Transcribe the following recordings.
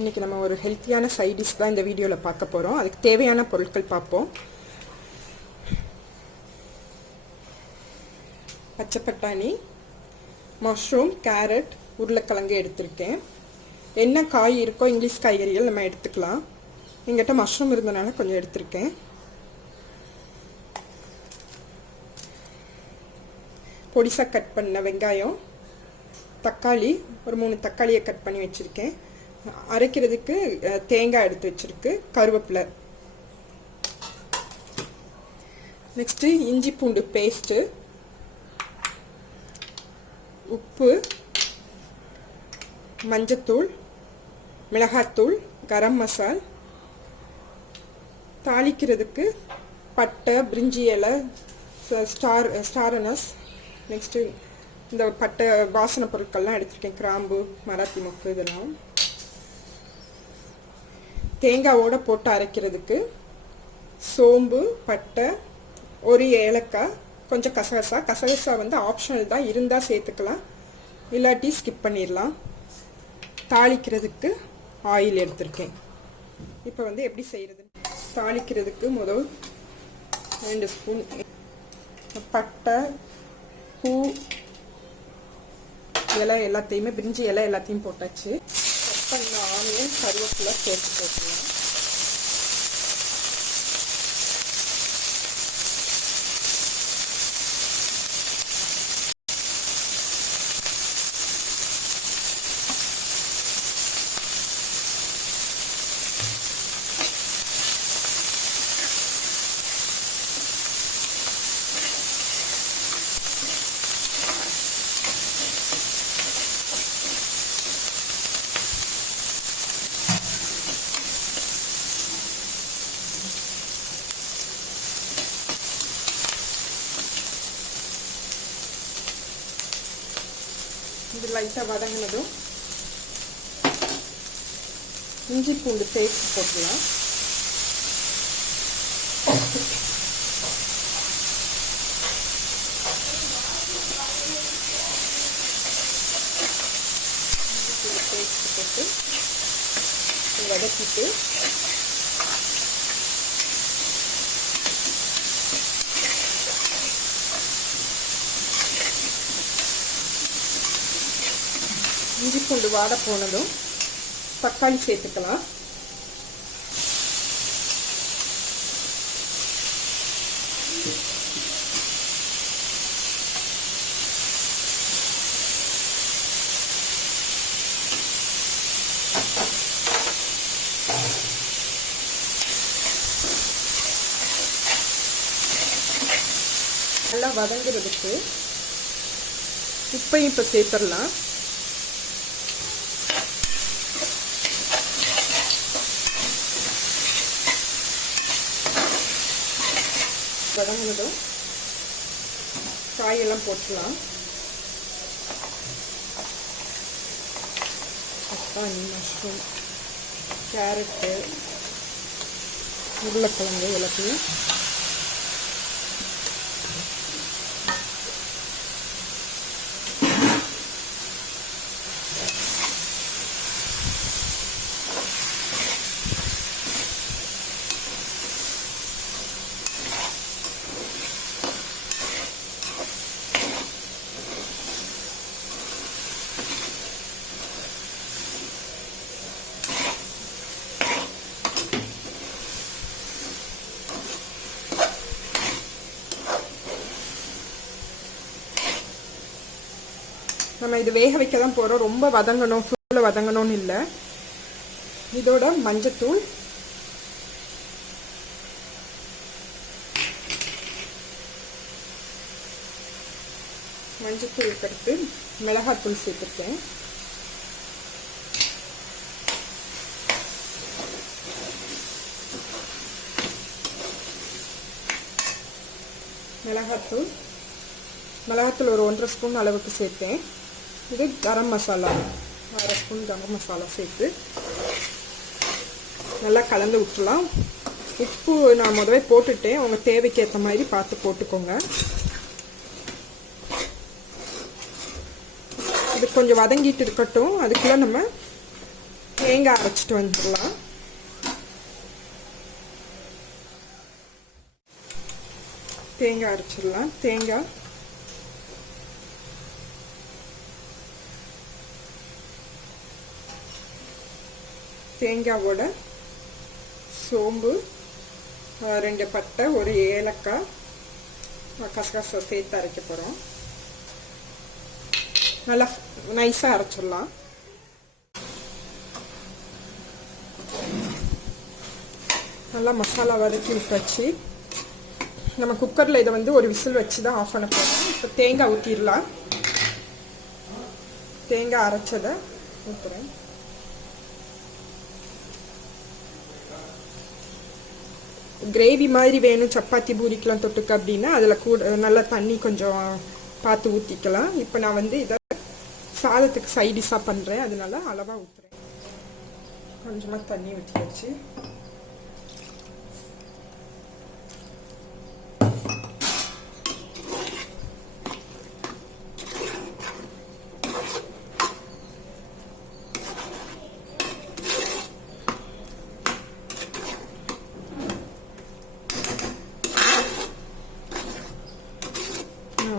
இன்றைக்கி நம்ம ஒரு ஹெல்த்தியான சைட் டிஷ் தான் இந்த வீடியோவில் பார்க்க போகிறோம். அதுக்கு தேவையான பொருட்கள் பார்ப்போம். பச்சை பட்டாணி, மஷ்ரூம், கேரட், உருளைக்கிழங்கு எடுத்திருக்கேன். என்ன காய் இருக்கோ இங்கிலீஷ் காய்கறிகள் நம்ம எடுத்துக்கலாம். எங்கிட்ட மஷ்ரூம் இருந்தனால கொஞ்சம் எடுத்திருக்கேன். பொடிசாக கட் பண்ண வெங்காயம், தக்காளி, ஒரு 3 தக்காளியை கட் பண்ணி வச்சுருக்கேன். அரைக்கிறதுக்கு தேங்காய் எடுத்து வச்சுருக்கு, கருவேப்பிலை, நெக்ஸ்ட்டு இஞ்சி பூண்டு பேஸ்ட்டு, உப்பு, மஞ்சத்தூள், மிளகாத்தூள், கரம் மசால், தாளிக்கிறதுக்கு பட்டை, பிரிஞ்சி இலை, ஸ்டாரனஸ், நெக்ஸ்ட்டு இந்த பட்டை வாசனை பொருட்கள்லாம் எடுத்துருக்கேன், கிராம்பு, மராத்தி மொக்கு, இதெல்லாம். தேங்காவோடு போட்டு அரைக்கிறதுக்கு சோம்பு, பட்டை, ஒரு ஏலக்காய், கொஞ்சம் கசகசா வந்து ஆப்ஷனல் தான், இருந்தால் சேர்த்துக்கலாம், இல்லாட்டி ஸ்கிப் பண்ணிடலாம். தாளிக்கிறதுக்கு ஆயில் எடுத்திருக்கேன். இப்போ வந்து எப்படி செய்கிறது? தாளிக்கிறதுக்கு முதல் 2 ஸ்பூன் பட்டை, பூ, இலை எல்லாத்தையுமே, பிரிஞ்சி இலை எல்லாத்தையும் போட்டாச்சு. கட் பண்ண ஆனியன், கருவேப்பிலை சேர்த்து போட்டுக்கலாம். இது லைட்டாக வதங்கினதும் இஞ்சி பூண்டு பேஸ்ட் போட்டுக்கலாம். பேஸ்ட் போட்டு வதக்கிட்டு இஞ்சி பூண்டு வாட போனதும் தக்காளி சேர்த்துக்கலாம். நல்லா வதங்குறதுக்கு உப்பையும் இப்போ சேர்த்துடலாம். வதங்கினதும் காயெல்லாம் போட்டுக்கலாம். பட்டாணி, மஷ்ரூம், கேரட்டு, உருளைக்கிழங்கு எல்லாத்தையும் நம்ம இது வேக வைக்க தான் போகிறோம். ரொம்ப வதங்கணும், ஃபுல்லாக வதங்கணும்னு இல்லை. இதோட மஞ்சத்தூள், மஞ்சத்தூளுக்கு அடுத்து மிளகாத்தூள் சேர்த்துருக்கேன். மிளகாத்தூள் ஒரு 1.5 ஸ்பூன் அளவுக்கு சேர்த்தேன். இது கரம் மசாலா 1/2 ஸ்பூன் கரம் மசாலா சேர்த்து நல்லா கலந்து விட்டுலாம். உப்பு நான் முதவே போட்டுட்டேன், உங்கள் தேவைக்கு ஏற்ற மாதிரி பார்த்து போட்டுக்கோங்க. இது கொஞ்சம் வதங்கிட்டு இருக்கட்டும். அதுக்குள்ள நம்ம தேங்காய் அரைச்சிட்டு வந்துடலாம். தேங்காய் அரைச்சிடலாம். தேங்காவோட சோம்பு, 2 பட்டை, 1 ஏலக்காய், கசகசை சேர்த்து அரைக்க போகிறோம். நல்லா நைஸாக அரைச்சிடலாம். நல்லா மசாலா வதக்கி விட்டாச்சு. நம்ம குக்கரில் இதை வந்து ஒரு விசில் வச்சு தான் ஆஃப் பண்ண போகிறோம். இப்போ தேங்காய் ஊற்றிடலாம். தேங்காய் அரைச்சதை ஊற்றுறேன். கிரேவி மாதிரி வேணும் சப்பாத்தி பூரிக்கெலாம் தொட்டுக்க அப்படின்னா அதில் கூட நல்லா தண்ணி கொஞ்சம் பார்த்து ஊற்றிக்கலாம். இப்போ நான் வந்து இதை சாதத்துக்கு சைடிஷாக பண்ணுறேன், அதனால அளவாக ஊற்றுறேன். கொஞ்சமாக தண்ணி ஊற்றி வச்சு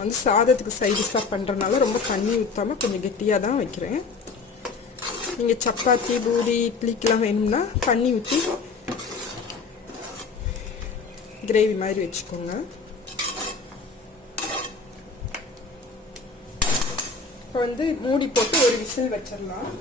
வந்து சாதத்துக்கு சைடிஷாக பண்ணுறதுனால ரொம்ப தண்ணி ஊற்றாமல் கொஞ்சம் கெட்டியாக தான் வைக்கிறேன். நீங்கள் சப்பாத்தி பூரி இட்லிக்கெலாம் வேணும்னா தண்ணி ஊற்றி கிரேவி மாதிரி வச்சுக்கோங்க. இப்போ வந்து மூடி போட்டு ஒரு விசில் வச்சிடலாம்.